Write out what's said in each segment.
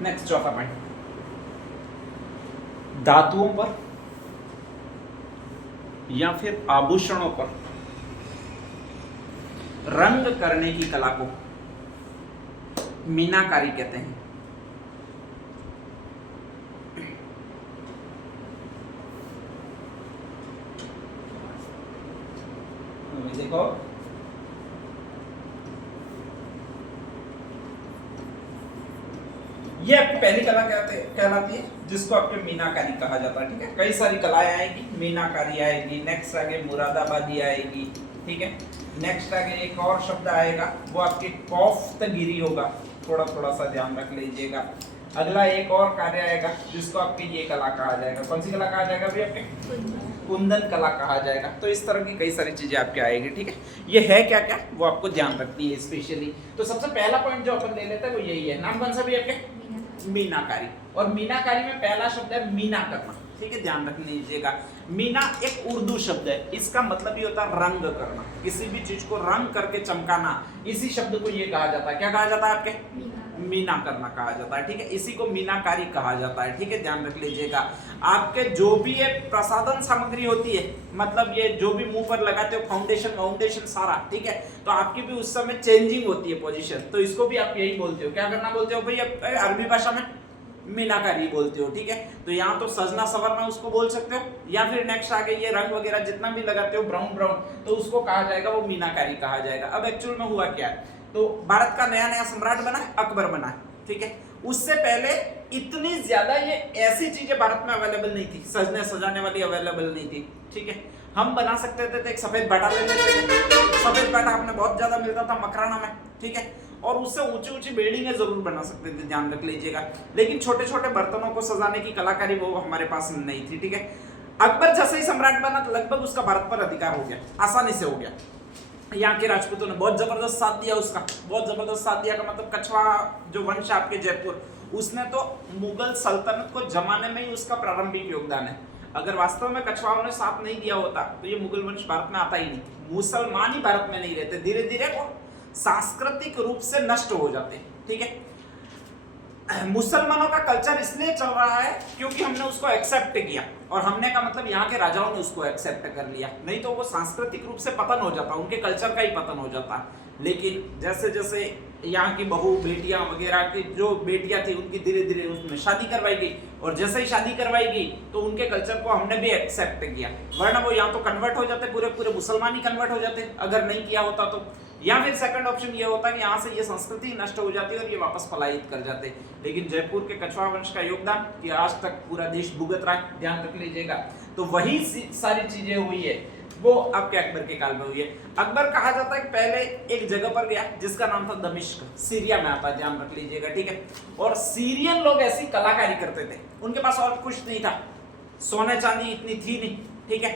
Next चौथा point, धातुओं पर या फिर आभूषणों पर रंग करने की कला को मीनाकारी कहते हैं। देखो ये आपकी पहली कला कहलाती है, जिसको आपके मीनाकारी कहा जाता है। ठीक है, कई सारी कलाएं आएगी, मीनाकारी आएगी, नेक्स्ट आगे मुरादाबादी आएगी। ठीक है, नेक्स्ट आगे एक और शब्द आएगा, वो आपके कोफ्तगिरी होगा, थोड़ा थोड़ा सा ध्यान रख लीजिएगा। अगला एक और कार्य आएगा जिसको आपके ये कला कहा जाएगा। कौन सी कला कहा जाएगा? भी आपके कुंदन कला कहा जाएगा। तो इस तरह की कई सारी चीजें आपके आएगी। ठीक है, ये है क्या क्या वो आपको ध्यान रखती है स्पेशली। तो सबसे पहला पॉइंट जो अपन ले लेते हैं वो यही है, नाम कौन सा भी आपके? मीनाकारी। और मीनाकारी में पहला शब्द है मीना करना। ठीक है, ध्यान रख लीजिएगा। मीना एक उर्दू शब्द है, इसका मतलब ये होता है रंग करना, किसी भी चीज को रंग करके चमकाना। इसी शब्द को ये कहा जाता है, क्या कहा जाता है आपके? मीना करना कहा जाता है। ठीक है, इसी को मीनाकारी कहा जाता है। ठीक है, ध्यान रख लीजिएगा। आपके जो भी ये प्रसाधन सामग्री होती है, मतलब ये जो भी मुंह पर लगाते हो फाउंडेशन सारा, ठीक है, तो आपकी भी उस समय चेंजिंग होती है पोजीशन, तो इसको भी आप यही बोलते हो। क्या करना बोलते हो भाई? अरबी भाषा में मीनाकारी बोलते हो। ठीक है, तो यहाँ तो सजना सवरना उसको बोल सकते हो, या फिर नेक्स्ट आगे ये रंग वगैरह जितना भी लगाते हो ब्राउन, तो उसको कहा जाएगा, वो मीनाकारी कहा जाएगा। अब एक्चुअल में हुआ क्या है, तो भारत का नया नया सम्राट बना है, अकबर बना है। ठीक है, उससे पहले इतनी ज्यादा ये ऐसी चीजें भारत में अवेलेबल नहीं थी, सजने सजाने वाली अवेलेबल नहीं थी। ठीक है, हम बना सकते थे तो एक सफेद बाटा ले लेते थे, सफेद बाटा हमें बहुत ज्यादा मिलता था मकराना में। ठीक है, और उससे ऊंची ऊंची बिल्डिंगें जरूर बना सकते थे, ध्यान रख लीजिएगा। लेकिन छोटे छोटे बर्तनों को सजाने की कलाकारी वो हमारे पास नहीं थी। ठीक है, अकबर जैसे ही सम्राट बना तो लगभग उसका भारत पर अधिकार हो गया, आसानी से हो गया। यहाँ के राजपूतों ने बहुत जबरदस्त साथ दिया उसका, बहुत जबरदस्त साथ दिया का मतलब कछवा जो वंश आपके जयपुर, उसने तो मुगल सल्तनत को जमाने में ही उसका प्रारंभिक योगदान है। अगर वास्तव में कछवाओं ने साथ नहीं दिया होता तो ये मुगल वंश भारत में आता ही नहीं, मुसलमान ही भारत में नहीं रहते, धीरे धीरे वो सांस्कृतिक रूप से नष्ट हो जाते। ठीक है, मुसलमानों का कल्चर इसलिए चल रहा है क्योंकि हमने उसको एक्सेप्ट किया, और हमने का मतलब यहाँ के राजाओं ने उसको एक्सेप्ट कर लिया, नहीं तो वो सांस्कृतिक रूप से पतन हो जाता, उनके कल्चर का ही पतन हो जाता। लेकिन जैसे जैसे यहाँ की बहू बेटियां वगैरह की जो बेटियां थी उनकी धीरे धीरे उसमें शादी करवाई गई, और जैसे ही शादी करवाई गई तो उनके कल्चर को हमने भी एक्सेप्ट किया, वरना वो यहाँ तो कन्वर्ट हो जाते, पूरे पूरे मुसलमान ही कन्वर्ट हो जाते अगर नहीं किया होता तो। या फिर सेकंड ऑप्शन ये होता कि यहाँ से ये संस्कृति नष्ट हो जाती और ये वापस पलायित कर जाते। लेकिन जयपुर के कछवा वंश का योगदान कि आज तक पूरा देश भुगत रहा है, ध्यान रख लीजिएगा। तो वही सारी चीजें हुई है वो आपके अकबर के काल में हुई है। अकबर कहा जाता है कि पहले एक जगह पर गया जिसका नाम था दमिश्क, सीरिया में आता है, ध्यान रख लीजिएगा। ठीक है, और सीरियन लोग ऐसी कलाकारी करते थे, उनके पास और कुछ नहीं था, सोने चांदी इतनी थी नहीं। ठीक है,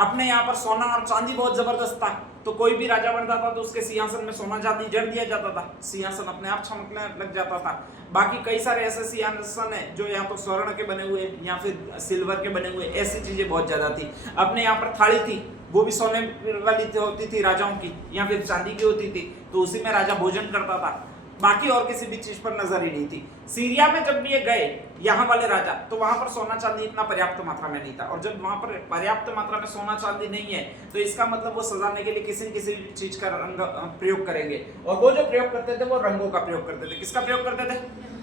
अपने यहाँ पर सोना और चांदी बहुत जबरदस्त था, तो कोई भी राजा बनता था तो उसके सिंहासन में सोना चांदी जड़ दिया जाता था, सिंहासन अपने आप चमकने लग जाता था। बाकी कई सारे ऐसे सिंहासन है जो यहाँ तो स्वर्ण के बने हुए या फिर सिल्वर के बने हुए, ऐसी चीजें बहुत ज्यादा थी। अपने यहाँ पर थाली थी, वो भी सोने वाली होती थी राजाओं की, या फिर चांदी की होती थी, तो उसी में राजा भोजन करता था, बाकी और किसी भी चीज पर नजर ही नहीं थी। सीरिया में जब ये गए यहाँ वाले राजा, तो वहां पर सोना चांदी इतना पर्याप्त मात्रा में नहीं था, और जब वहां पर पर्याप्त मात्रा में सोना चांदी नहीं है तो इसका मतलब वो सजाने के लिए किसी न किसी चीज का रंग प्रयोग करेंगे, और वो जो प्रयोग करते थे वो रंगों का प्रयोग करते थे। किसका प्रयोग करते थे?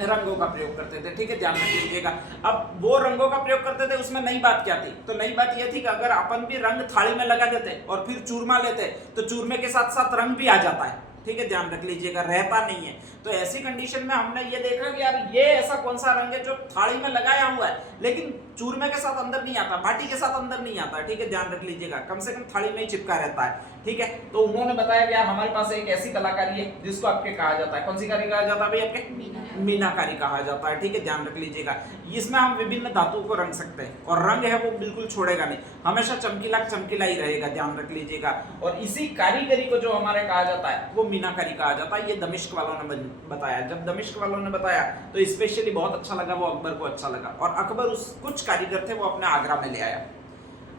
रंगों का प्रयोग करते थे। ठीक है, ध्यान रख लीजिएगा। अब वो रंगों का प्रयोग करते थे, उसमें नई बात क्या थी? तो नई बात यह थी कि अगर अपन भी रंग थाली में लगा देते और फिर चूरमा लेते तो चूरमे के साथ साथ रंग भी आ जाता है। ठीक है, ध्यान रख लीजिएगा, रहता नहीं है। तो ऐसी कंडीशन में हमने ये देखा कि यार ये ऐसा कौन सा रंग है जो थाली में लगाया हुआ है लेकिन चूरमे के साथ अंदर नहीं आता, बाटी के साथ अंदर नहीं आता। ठीक है, ध्यान रख लीजिएगा, कम से कम थाली में ही चिपका रहता है। ठीक है, तो उन्होंने बताया कि यार हमारे पास एक ऐसी कलाकारी है जिसको आपके कहा जाता है, कौन सी कारी कहा जाता है भाई? आपके मीनाकारी कहा जाता है। ठीक है, ध्यान रख लीजिएगा। इसमें हम विभिन्न धातुओं को रंग सकते हैं, और रंग है वो बिल्कुल छोड़ेगा नहीं, हमेशा चमकीला चमकीला ही रहेगा, ध्यान रख लीजिएगा। और इसी कारीगरी को जो हमारे कहा जाता है वो मीनाकारी कहा जाता है। ये दमिश्क वालों ने बताया। जब दमिश्क वालों ने बताया तो स्पेशली बहुत अच्छा लगा, वो अकबर को अच्छा लगा, और अकबर उस कुछ कारीगर थे वो अपने आगरा में ले आया।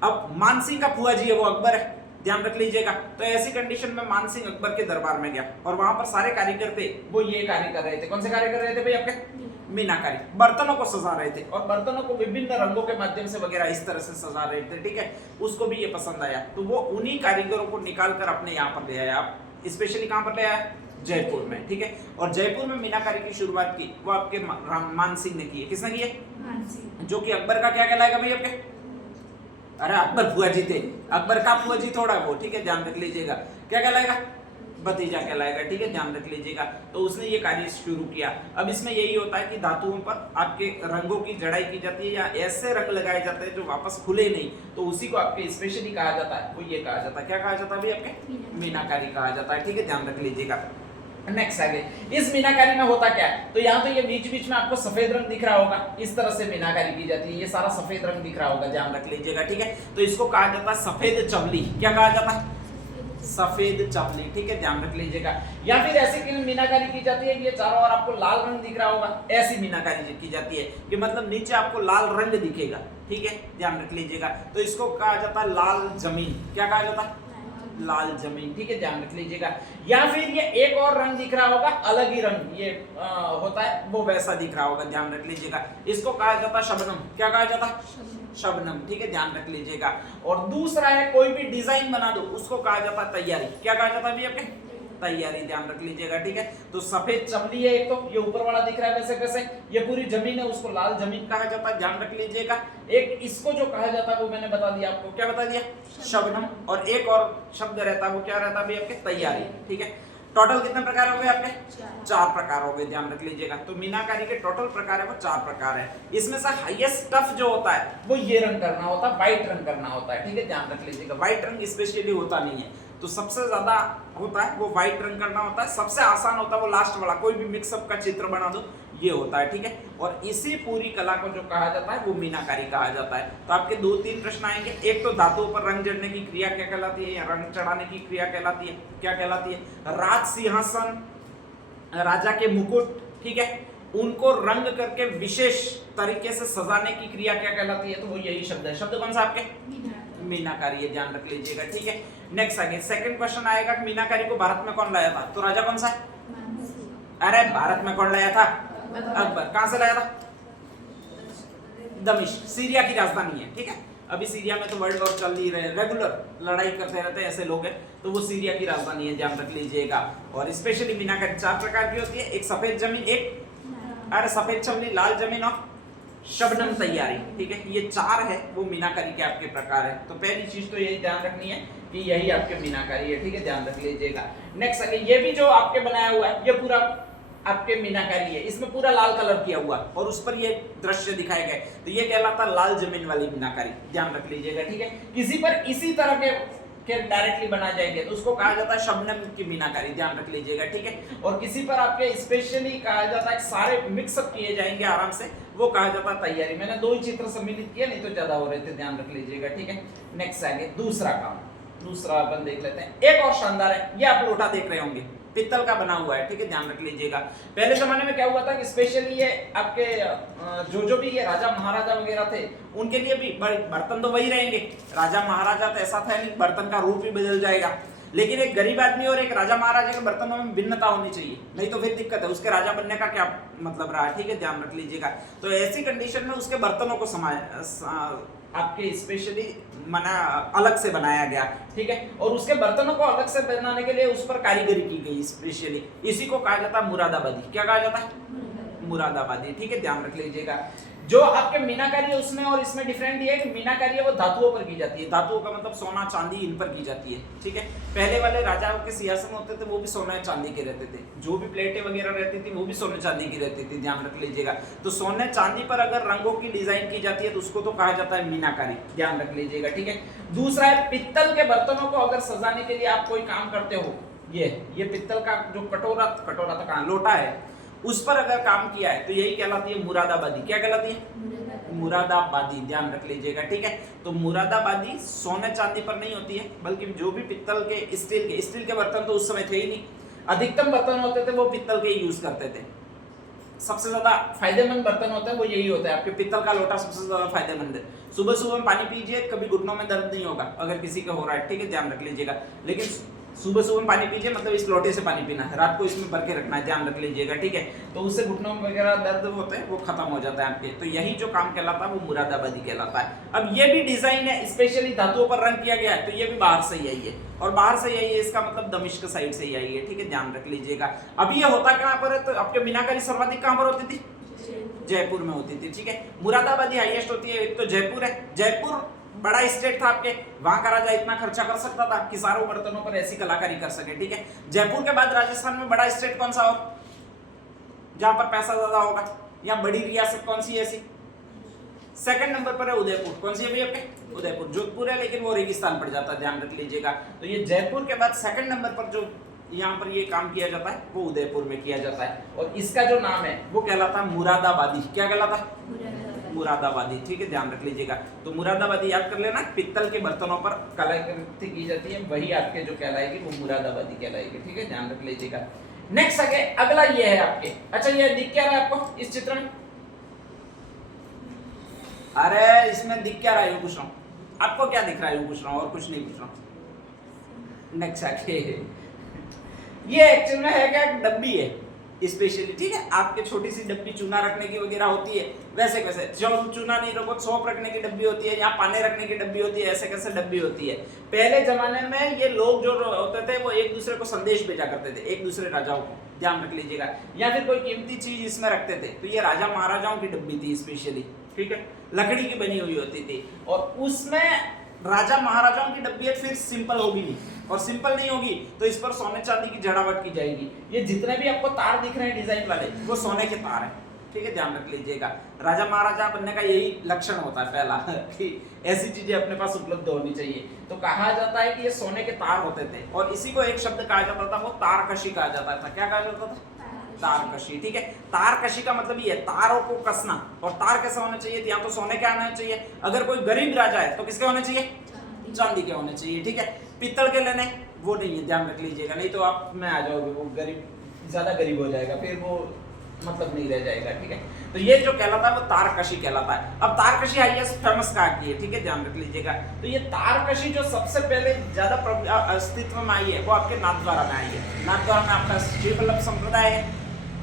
अब मानसिंह का फुआ जी है वो अकबर है, ध्यान रख लीजिएगा। तो ऐसी कंडीशन में मान सिंह अकबर के दरबार में गया और वहां पर सारे कारीगर थे, वो ये कार्य कर रहे थे। कौन से कार्य कर रहे थे भाई? आपके मीनाकारी, बर्तनों को सजा रहे थे और बर्तनों को विभिन्न रंगों के माध्यम से वगैरह इस तरह से सजा रहे थे, ठीक है। उसको भी ये पसंद आया, तो वो उन्हीं कारीगरों को निकाल कर अपने यहाँ पर ले आया। आप स्पेशली कहाँ पर ले आया? जयपुर में, ठीक है। और जयपुर में मीनाकारी की शुरुआत की वो आपके मान सिंह ने की है। किसने की है? मान सिंह, जो कि अकबर का क्या कहलाएगा भाई? आपके अरे अकबर फुआ जी थे, अकबर का फुआ जी थोड़ा वो, ठीक है, ध्यान रख लीजिएगा। क्या कहलाएगा? भतीजा कहलाएगा, ठीक है, ध्यान रख लीजिएगा। तो उसने ये कार्य शुरू किया। अब इसमें यही होता है कि धातुओं पर आपके रंगों की जड़ाई की जाती है या ऐसे रंग लगाए जाते हैं जो वापस खुले नहीं, तो उसी को आपके स्पेशली कहा जाता है, वो ये कहा जाता है, क्या कहा जाता है भाई? आपके मीनाकारी कहा जाता है, ठीक है, ध्यान रख लीजिएगा। नेक्स्ट आगे, इस मीनाकारी में होता क्या है? तो यहाँ तो ये बीच बीच में आपको सफेद रंग दिख रहा होगा, इस तरह से मीनाकारी की जाती है, ये सारा सफेद रंग दिख रहा होगा, ध्यान रख लीजिएगा, ठीक है। तो इसको कहा जाता है सफेद चवली। क्या कहा जाता है? सफेद चवली, ठीक है, ध्यान रख लीजिएगा। या फिर ऐसी मीनाकारी की जाती है कि ये चारों ओर आपको लाल रंग दिख रहा होगा, ऐसी मीनाकारी की जाती है कि मतलब नीचे आपको लाल रंग दिखेगा, ठीक है, ध्यान रख लीजिएगा। तो इसको कहा जाता है लाल जमीन। क्या कहा जाता है? लाल जमीन, ठीक है, ध्यान रख लीजिएगा। या फिर ये एक और रंग दिख रहा होगा, अलग ही रंग ये होता है, वो वैसा दिख रहा होगा, ध्यान रख लीजिएगा। इसको कहा जाता है शबनम। क्या कहा जाता है? शबनम, ठीक है, ध्यान रख लीजिएगा। और दूसरा है कोई भी डिजाइन बना दो, उसको कहा जाता है तैयारी। क्या कहा जाता है अभी? आपके तैयारी, ध्यान रख लीजिएगा, ठीक है। तो सफेद चमड़ी है एक, तो ये ऊपर वाला दिख रहा है वैसे वैसे, ये पूरी जमीन है, उसको लाल जमीन कहा जाता है, ध्यान रख लीजिएगा। एक इसको जो कहा जाता है वो मैंने बता दिया आपको, क्या बता दिया? शबनम। और एक और शब्द रहता है, वो क्या रहता है भाई? आपके तैयारी, ठीक है। टोटल कितने प्रकार हो गए आपके? 4 प्रकार हो गए, ध्यान रख लीजिएगा। तो मीनाकारी के टोटल प्रकार है वो 4 प्रकार है। इसमें से हाईएस्ट टफ जो होता है वो ये रंग करना होता है, व्हाइट रंग करना होता है, ठीक है, ध्यान रख लीजिएगा। व्हाइट रंग स्पेशली होता नहीं है, तो सबसे ज्यादा होता है वो व्हाइट रंग करना होता है। सबसे आसान होता है वो लास्ट वाला, कोई भी मिक्सअप का चित्र बना दो, ये होता है, ठीक है। और इसी पूरी कला को जो कहा जाता है वो मीनाकारी कहा जाता है। तो आपके 2-3 प्रश्न आएंगे। एक तो धातुओं पर रंग जड़ने की क्रिया क्या कहलाती है, या रंग चढ़ाने की क्रिया कहलाती है, क्या कहलाती है? राज सिंहासन, राजा के मुकुट, ठीक है, उनको रंग करके विशेष तरीके से सजाने की क्रिया क्या कहलाती है? तो वो यही शब्द है। शब्द कौन सा? आपके मीनाकारी है, ध्यान रख लीजिएगा, ठीक है। नेक्स्ट आगे सेकंड क्वेश्चन आएगा कि मीनाकारी को भारत में कौन लाया था? तो राजा कौन सा है? अरे भारत में कौन लाया था? अकबर। कहां से लाया था? दमिश्क, सीरिया की राजधानी है, ठीक है। अभी सीरिया में तो वर्ल्ड वॉर चल ही रहे, रेगुलर लड़ाई करते रहते हैं ऐसे लोग हैं, तो वो सीरिया की राजधानी है, ध्यान रख लीजिएगा। और स्पेशली मीनाकारी 4 प्रकार की होती है, एक सफेद जमीन, एक अरे सफेद चमड़ी, लाल जमीन और शबनम तैयारी, ठीक है। ये 4 है वो मीनाकारी के आपके प्रकार है। तो पहली चीज तो यही ध्यान रखनी है कि यही आपके मीनाकारी है, ठीक है, ध्यान रख लीजिएगा। नेक्स्ट आगे ये भी जो आपके बनाया हुआ है ये पूरा आपके मीनाकारी है, इसमें पूरा लाल कलर किया हुआ और उस पर ये दृश्य दिखाए गए, तो ये कहलाता है लाल जमीन वाली मीनाकारी, ध्यान रख लीजिएगा, ठीक है। किसी पर इसी तरह के डायरेक्टली बना जाएंगे तो उसको कहा जाता है शबनम की मीनाकारी, ध्यान रख लीजिएगा, ठीक है। और किसी पर आपके स्पेशली कहा जाता है सारे मिक्सअप किए जाएंगे आराम से, वो कहा जाता है तैयारी। मैंने 2 ही चित्र सम्मिलित किए, नहीं तो ज्यादा हो रहे थे, ध्यान रख लीजिएगा, ठीक है। नेक्स्ट आगे दूसरा काम, दूसरा अपन देख लेते हैं। एक और शानदार है, ये आप लोटा देख रहे होंगे, पित्तल का बना हुआ है, ठीक है, ध्यान रख लीजिएगा। पहले जमाने में क्या हुआ था कि स्पेशली ये आपके जो भी ये राजा महाराजा वगैरह थे उनके लिए भी बर्तन तो वही रहेंगे, राजा महाराजा तो ऐसा था नहीं, बर्तन का रूप ही बदल जाएगा। लेकिन एक गरीब आदमी और एक राजा महाराजा के बर्तनों में भिन्नता होनी चाहिए, नहीं तो फिर दिक्कत है, उसके राजा बनने का क्या मतलब रहा, ठीक है, ध्यान रख लीजिएगा। तो ऐसी कंडीशन में उसके बर्तनों को आपके स्पेशली मना अलग से बनाया गया, ठीक है। और उसके बर्तनों को अलग से बनाने के लिए उस पर कारीगरी की गई स्पेशली, इसी को कहा जाता है मुरादाबादी। क्या कहा जाता है? मुरादाबादी, ठीक है, ध्यान रख लीजिएगा। जो आपके मीनाकारी है उसमें और इसमें डिफरेंट ये है कि मीनाकारी है वो धातुओं पर की जाती है, धातुओं का मतलब सोना चांदी इन पर की जाती है, ठीक है। पहले वाले राजाओं के सिंहासन होते थे वो भी सोने चांदी के रहते थे, जो भी प्लेटें वगैरह रहती थी वो भी सोने चांदी की रहती थी, ध्यान रख लीजिएगा। तो सोने चांदी पर अगर रंगों की डिजाइन की जाती है तो उसको तो कहा जाता है मीनाकारी, ध्यान रख लीजिएगा, ठीक है। दूसरा है पित्तल के बर्तनों को अगर सजाने के लिए आप कोई काम करते हो, ये पित्तल का जो कटोरा तो कहाँ लोटा है, उस पर अगर काम किया है तो यही कहलाती है मुरादाबादी। क्या कहलाती है? मुरादाबादी, ध्यान रख लीजिएगा, ठीक है। तो मुरादाबादी सोने चांदी पर नहीं होती है, बल्कि जो भी पित्तल के स्टील के बर्तन तो उस समय थे ही नहीं, अधिकतम बर्तन होते थे वो पित्तल के यूज करते थे, सबसे ज्यादा फायदेमंद बर्तन होता है वो यही होता है, आपके पित्तल का लोटा सबसे ज्यादा फायदेमंद है। सुबह सुबह पानी पीजिए, कभी घुटनों में दर्द नहीं होगा अगर किसी का हो रहा है, ठीक है, ध्यान रख लीजिएगा। लेकिन सुबह सुबह पानी पीजिए मतलब इस लोटे से पानी पीना है, रात को इसमें भर के रखना है, ध्यान रख लीजिएगा, ठीक है। तो उससे घुटनों में वगैरह दर्द होते हैं वो खत्म हो जाता है आपके। तो यही जो काम कहलाता है वो मुरादाबादी कहलाता है। अब ये भी डिजाइन है, स्पेशली धातुओं पर रंग किया गया है, तो ये भी बाहर से ही आई है, और बाहर से आई है इसका मतलब दमिश्क साइड से ही आई है, ठीक है, ध्यान रख लीजिएगा। अब ये होता कहाँ पर है, तो आपके मीनाकारी सर्वाधिक कहाँ पर होती थी, जयपुर में होती थी, ठीक है। मुरादाबादी हाईएस्ट होती है, एक तो जयपुर है, जयपुर बड़ा स्टेट था आपके, वहां का राजा इतना खर्चा कर सकता था कि सारों बर्तनों पर ऐसी कलाकारी कर सके, ठीक है। जयपुर के बाद राजस्थान में बड़ा स्टेट कौन सा हो जहां पर पैसा ज्यादा होगा, या बड़ी रियासत कौन सी ऐसी, सेकंड नंबर पर है उदयपुर। कौन सी है भैया आपके, उदयपुर। जोधपुर है लेकिन वो रेगिस्तान पड़ जाता है, ध्यान रख लीजिएगा। तो ये जयपुर के बाद सेकंड नंबर पर जो यहाँ पर ये काम किया जाता है वो उदयपुर में किया जाता है, और इसका जो नाम है वो कहलाता है मुरादाबादी। क्या कहलाता है, मुरादाबादी, ठीक है, ध्यान रख लीजिएगा। तो मुरादाबादी याद कर लेना, पित्तल के बर्तनों पर कलाकृति की जाती है, वही आपके जो कहलाएगी वो मुरादाबादी कहलाएगी, ठीक है, ध्यान रख लीजिएगा। नेक्स्ट आगे अगला ये है आपके, अच्छा ये दिख क्या रहा है आपको इस चित्र में, अरे इसमें दिख क्या रहा है पूछ रहा हूँ, आपको क्या दिख रहा है पूछ रहा हूँ, और कुछ नहीं पूछ रहा हूँ। नेक्स्ट आगे ये एक्चुअल में है क्या, डब्बी है स्पेशली, ठीक है, आपके छोटी सी डब्बी चूना रखने की वगैरह होती है, वैसे कैसे जो चूना नहीं रखो, सौंफ रखने की डब्बी होती है, यहाँ पाने रखने की डब्बी होती है, ऐसे कैसे डब्बी होती है। पहले जमाने में ये लोग जो होते थे वो एक दूसरे को संदेश भेजा करते थे, एक दूसरे राजाओं को, ध्यान रख लीजिएगा, या फिर कोई कीमती चीज इसमें रखते थे, तो ये राजा महाराजाओं की डब्बी थी स्पेशली, ठीक है, लकड़ी की बनी हुई होती थी, और उसमें राजा महाराजाओं की डब्बी फिर सिंपल होगी नहीं, और सिंपल नहीं होगी तो इस पर सोने चांदी की जड़ावट की जाएगी। ये जितने भी आपको तार दिख रहे हैं डिजाइन वाले वो सोने के तार हैं, ठीक है, ध्यान रख लीजिएगा। राजा महाराजा बनने का यही लक्षण होता है पहला कि ऐसी चीजें अपने पास उपलब्ध होनी चाहिए। तो कहा जाता है कि ये सोने के तार होते थे, और इसी को एक शब्द कहा जाता था, वो तारकशी कहा जाता था। क्या कहा जाता था, तारकशी, ठीक है। तारकशी का मतलब ये है तारों को कसना, और तार कैसे होने चाहिए, या तो सोने के आने चाहिए, अगर कोई गरीब राजा है तो किसके होने चाहिए, चांदी के होने चाहिए, ठीक है। पित्तल के लेने वो नहीं है, ध्यान रख लीजिएगा, नहीं तो आप में आ जाओगे, वो गरीब ज्यादा गरीब हो जाएगा, फिर वो मतलब नहीं रह जाएगा, ठीक है। तो ये जो कहलाता है वो तारकशी कहलाता है। अब तारकशी हाईएस्ट फेमस कहा की है, ठीक है, ध्यान रख लीजिएगा। तो ये तारकशी जो सबसे पहले ज्यादा अस्तित्व में आई है वो आपके नाथद्वारा में आई है। नाथद्वारा में आपका श्री वल्लभ संप्रदाय है,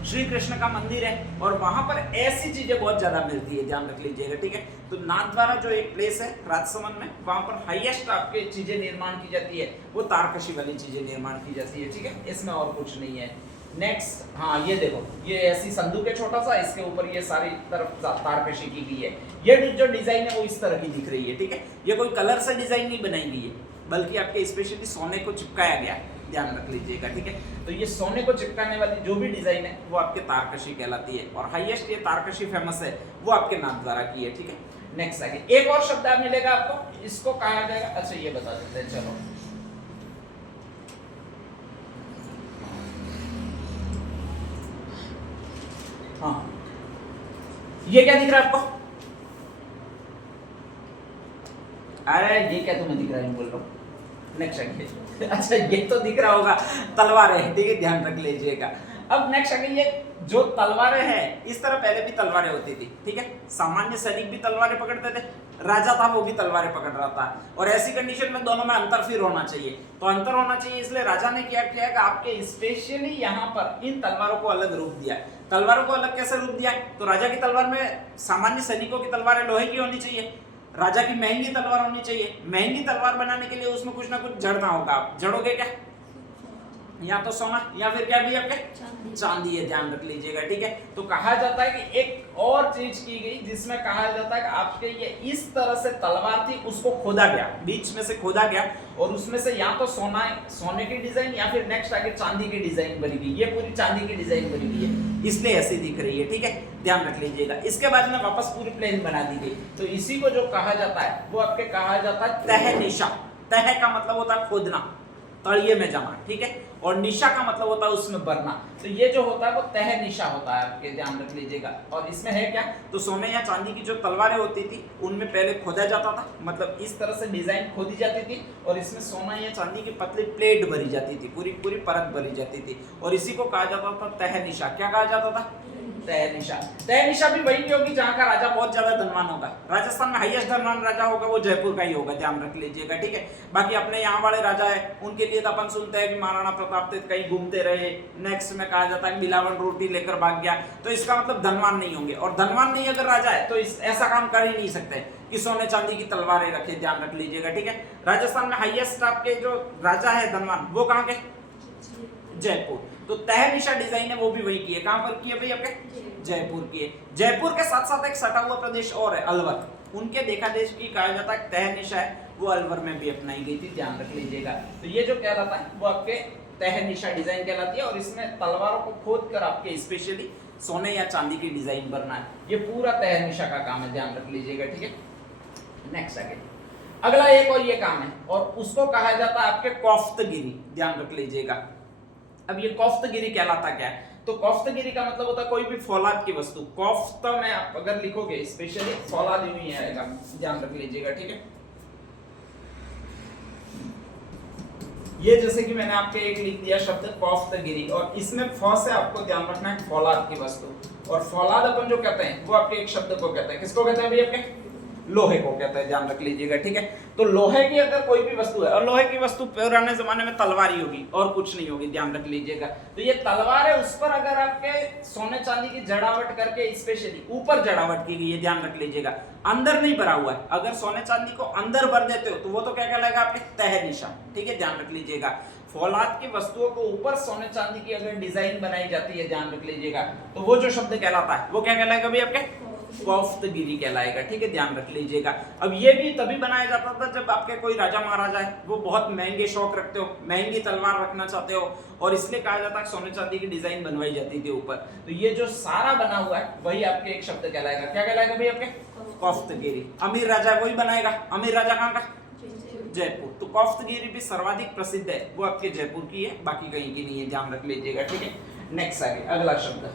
श्री कृष्ण का मंदिर है, और वहां पर ऐसी चीजें बहुत ज्यादा मिलती है, ध्यान रख लीजिएगा, ठीक है। तो नाथद्वारा जो एक प्लेस है राजसमंद में, वहां पर हाईएस्ट आपके चीजें निर्माण की जाती है, वो तारकशी वाली चीजें निर्माण की जाती है, ठीक है, इसमें और कुछ नहीं है। नेक्स्ट, हाँ ये देखो, ये ऐसी संदूक है छोटा सा, इसके ऊपर ये सारी तरफ तारकशी की गई है। ये जो डिजाइन है वो इस तरह की दिख रही है, ठीक है, ये कोई कलर से डिजाइन नहीं बनाई गई है, बल्कि आपके स्पेशली सोने को चिपकाया गया है, ध्यान रख लीजिएगा, ठीक है। तो ये सोने को चिपकाने वाली जो भी डिजाइन है वो आपके तारकशी कहलाती है, और हाईएस्ट ये तारकशी फेमस है वो आपके नाथद्वारा की है, ठीक है। नेक्स्ट आगे एक और शब्द मिलेगा आपको, इसको कहा जाएगा, अच्छा ये बता देते हैं, चलो हाँ, ये क्या दिख रहा है आपको, अरे ये क्या तुम्हें दिख रहा है, बोल रहा हूँ। नेक्स्ट आगे अच्छा ये तो दिख रहा होगा, तलवारें, ठीक है, ध्यान रख लीजिएगा। अब नेक्स्ट आगे ये जो तलवारें हैं, इस तरह पहले भी तलवारें होती थी, ठीक है, सामान्य सैनिक भी तलवारें पकड़ते थे, राजा था वो भी तलवारें पकड़ रहा था, और ऐसी कंडीशन में दोनों में अंतर फिर होना चाहिए। तो अंतर होना चाहिए, इसलिए राजा ने क्या किया कि आपके स्पेशली यहाँ पर इन तलवारों को अलग रूप दिया। तलवारों को अलग कैसे रूप दिया, तो राजा की तलवार में, सामान्य सैनिकों की तलवारें लोहे की होनी चाहिए, राजा की महंगी तलवार होनी चाहिए। महंगी तलवार बनाने के लिए उसमें कुछ ना कुछ जड़ना होगा, आप जड़ोगे क्या, या तो सोना या फिर क्या भी आपके चांदी है, ध्यान रख लीजिएगा, ठीक है। तो कहा जाता है कि एक और चीज की गई जिसमें कहा जाता है कि आपके ये इस तरह से तलवार थी, उसको खोदा गया, बीच में से खोदा गया, और उसमें से या तो सोने की डिजाइन या फिर नेक्स्ट आगे चांदी की डिजाइन बनी गई। ये पूरी चांदी की डिजाइन बनी गई है, इसलिए ऐसी दिख रही है, ठीक है, ध्यान रख लीजिएगा। इसके बाद में वापस पूरी प्लेन बना दी गई। तो इसी को जो कहा जाता है वो आपके कहा जाता है तह निशा। तह का मतलब होता है खोदना, तळिए में जाना, ठीक है, और निशा का मतलब होता है उसमें भरना। तो ये जो होता है वो तह निशा होता है, आपके ध्यान रख लीजिएगा। और इसमें है क्या, तो सोने या चांदी की जो तलवारें होती थी उनमें पहले खोदा जाता था, मतलब इस तरह से डिजाइन खोदी जाती थी, और इसमें सोना या चांदी की पतली प्लेट भरी जाती थी, पूरी पूरी परत भरी जाती थी, और इसी को कहा जाता था तह निशा। क्या कहा जाता था, तहनीशा। तहनीशा भी वही होगी जहाँ का राजा बहुत ज्यादा धनवान होगा। राजस्थान में हाईएस्ट धनवान राजा होगा वो जयपुर का ही होगा, ध्यान रख लीजिएगा, ठीक है। बाकी अपने यहाँ वाले राजा है उनके लिए तो अपन सुनते हैं कि महाराणा प्रताप थे कहीं घूमते रहे, नेक्स्ट में कहा जाता है बिलावन रोटी लेकर भाग गया, तो इसका मतलब धनवान नहीं होंगे। और धनवान नहीं अगर राजा है तो ऐसा काम कर ही नहीं सकते कि सोने चांदी की तलवारें रखे, ध्यान रख लीजिएगा, ठीक है। राजस्थान में हाईएस्ट आपके जो राजा है धनवान वो कहाँ के, जयपुर। तो तहनीशा डिजाइन है वो भी वही की है, कहां पर की है भाई आपके, जयपुर की है। जयपुर के साथ साथ एक सटा हुआ प्रदेश और है अलवर, उनके देखा देश की कहा जाता है तहनीशा है, वो अलवर में भी अपनाई गई थी, ध्यान रख लीजिएगा। तो ये जो कहलाता है वो आपके तहनीशा डिजाइन कहलाती है, और इसमें तलवारों को खोद कर आपके स्पेशली सोने या चांदी की डिजाइन बनना है, ये पूरा तहनीशा का काम है, ध्यान रख लीजिएगा, ठीक है। नेक्स्ट आगे अगला एक और ये काम है, और उसको कहा जाता है आपके कोफ्तगिरी, ध्यान रख लीजिएगा। अब ये कोफ्तगिरी कहलाता क्या है, तो कोफ्तगिरी का मतलब होता है कोई भी फौलाद की वस्तु। कोफ्त में आप अगर लिखोगे स्पेशली फौलाद ही आएगा, ध्यान रख लीजिएगा, ठीक है। ये जैसे कि मैंने आपके एक लिख दिया शब्द कोफ्तगिरी, और इसमें फ से आपको ध्यान रखना है फौलाद की वस्तु, और फौलाद अपन जो कहते हैं वो आपके एक शब्द को कहते हैं, किसको कहते हैं भाई आपके, लोहे को कहते हैं, ध्यान रख लीजिएगा, ठीक है। तो लोहे की अगर कोई भी वस्तु है, और लोहे की वस्तु पुराने जमाने में तलवार ही होगी और कुछ नहीं होगी, ध्यान रख लीजिएगा। तो ये तलवार है, उस पर अगर आपके सोने चांदी की जड़ावट करके स्पेशली ऊपर जड़ावट की गई है, ध्यान रख लीजिएगा, अंदर नहीं भरा हुआ है। अगर सोने चांदी को अंदर भर देते हो तो वो तो क्या कहलाएगा आपके तहनीशा, ठीक है, ध्यान रख लीजिएगा। फौलाद की वस्तुओं को ऊपर सोने चांदी की अगर डिजाइन बनाई जाती है, ध्यान रख लीजिएगा, तो वो जो शब्द कहलाता है वो क्या कहलाएगा भाई आपके, कोफ्तगिरी कहलाएगा, ठीक है, ध्यान रख लीजिएगा। अब ये भी तभी बनाया जाता था जब आपके कोई राजा महाराजा है वो बहुत महंगे शौक रखते हो, महंगी तलवार रखना चाहते हो, और इसलिए कहा जाता है सोने चांदी की डिजाइन बनवाई जाती थी ऊपर। तो ये जो सारा बना हुआ है वही आपके एक शब्द कहलाएगा, क्या कहलाएगा भाई आपके, कोफ्तगिरी। अमीर राजा वही बनाएगा, अमीर राजा कहाँ का, जयपुर। तो कोफ्तगिरी भी सर्वाधिक प्रसिद्ध है, वो आपके जयपुर की है, बाकी कहीं की नहीं है, ध्यान रख लीजिएगा, ठीक है। नेक्स्ट आगे अगला शब्द,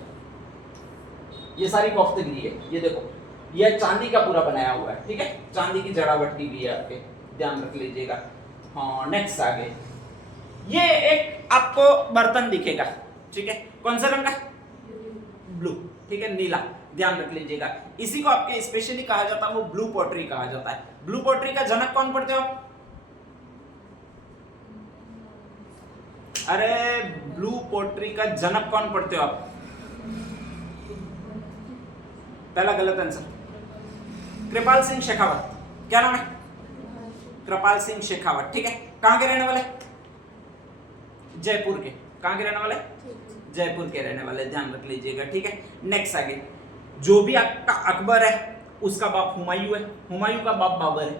ये सारी कोफ्तगिरी है, ये देखो ये चांदी का पूरा बनाया हुआ है, ठीक है, चांदी की जड़ावट की गई है आपके, ध्यान रख लीजिएगा। हाँ नेक्स्ट आगे, ये एक आपको बर्तन दिखेगा, ठीक है, कौन सा रंग का, ब्लू, ठीक है, नीला, ध्यान रख लीजिएगा। इसी को आपके स्पेशली कहा जाता है वो ब्लू पॉटरी कहा जाता है। ब्लू पॉटरी का जनक कौन पढ़ते हो, अरे ब्लू पॉटरी का जनक कौन पढ़ते हो आप, पहला गलत आंसर, कृपाल सिंह शेखावत। क्या नाम है, कृपाल सिंह शेखावत, ठीक है। कहां के रहने वाले, जयपुर के। कहां के रहने वाले, जयपुर के रहने वाले, ध्यान रख लीजिएगा, ठीक है। नेक्स्ट आगे, जो भी आपका अकबर है उसका बाप हुमायूं है, हुमायूं का बाप बाबर है।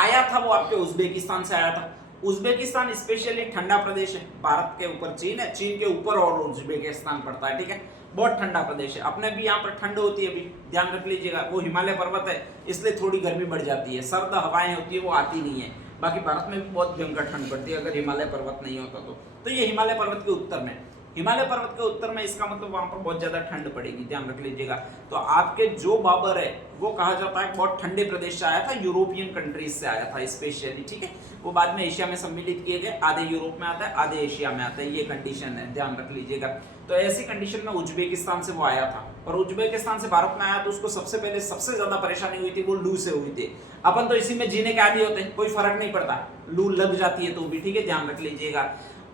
आया था वो आपके उज्बेकिस्तान से आया था। उज्बेकिस्तान स्पेशली ठंडा प्रदेश है, भारत के ऊपर चीन है, चीन के ऊपर और उज्बेकिस्तान पड़ता है, ठीक है, बहुत ठंडा प्रदेश है। अपने भी यहाँ पर ठंड होती है अभी, ध्यान रख लीजिएगा, वो हिमालय पर्वत है इसलिए थोड़ी गर्मी बढ़ जाती है, सर्द हवाएं होती है वो आती नहीं है। बाकी भारत में भी बहुत भयंकर ठंड पड़ती है अगर हिमालय पर्वत नहीं होता तो ये हिमालय पर्वत के उत्तर में, हिमालय पर्वत के उत्तर में इसका मतलब वहां पर बहुत ज्यादा ठंड पड़ेगी, ध्यान रख लीजिएगा। तो आपके जो बाबर है वो कहा जाता है बहुत ठंडे प्रदेश से आया था, यूरोपियन कंट्रीज से आया था स्पेशली, ठीक है। वो बाद में एशिया में सम्मिलित किए गए, आधे यूरोप में आता है आधे एशिया में आता है, ये कंडीशन है, ध्यान रख लीजिएगा। तो ऐसी कंडीशन में उज्बेकिस्तान से वो आया था, और उज्बेकिस्तान से भारत में आया तो उसको सबसे पहले सबसे ज्यादा परेशानी हुई थी वो लू से हुई थी। अपन तो इसी में जीने के आदी होते हैं, कोई फर्क नहीं पड़ता, लू लग जाती है तो भी, ठीक है, ध्यान रख लीजिएगा।